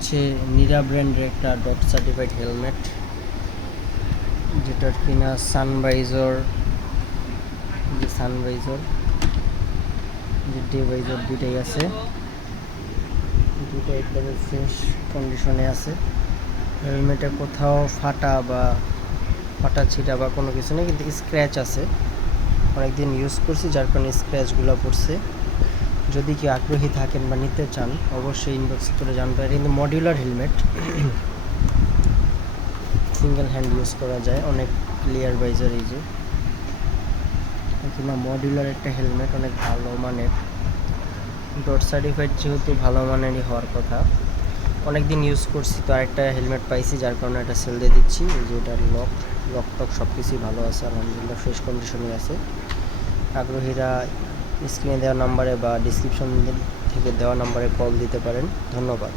হচ্ছে নিরা ব্র্যান্ডের একটা ডট সার্টিফাইড হেলমেট, যেটার কিনা সানভাইজর, যে ডিভাইজর দুইটাই আছে, দুটো একবারে ফ্রেশ কন্ডিশনে আছে। হেলমেটে কোথাও ফাটা ছিটা বা কোনো কিছু নেই, কিন্তু স্ক্র্যাচ আছে। অনেকদিন ইউজ করছি, যার কারণে স্ক্র্যাচগুলো পড়ছে। যদি কি আগ্রহী থাকেন বা নিতে চান, অবশ্যই ইনবক্স করে জানতে পারেন। কিন্তু modular helmet, single hand use করা যায়, অনেক ক্লিয়ার ভাইজার। এই যে এখানে মডিউলার একটা হেলমেট, অনেক ভালো মানের, ডট সার্টিফাইড, যেহেতু ভালো মানেরই হওয়ার কথা। অনেক দিন ইউজ করছি, তো আরেকটা হেলমেট পাইছি, যার কারণে এটা সেল দিয়ে দিচ্ছি। এই যে এটার লক টক সব কিছুই ভালো আছে, আলহামদুলিল্লাহ ফ্রেশ কন্ডিশনে আছে। আগ্রহীরা স্ক্রিনে দেওয়া নাম্বারে বা ডিসক্রিপশন থেকে দেওয়া নাম্বারে কল দিতে পারেন। ধন্যবাদ।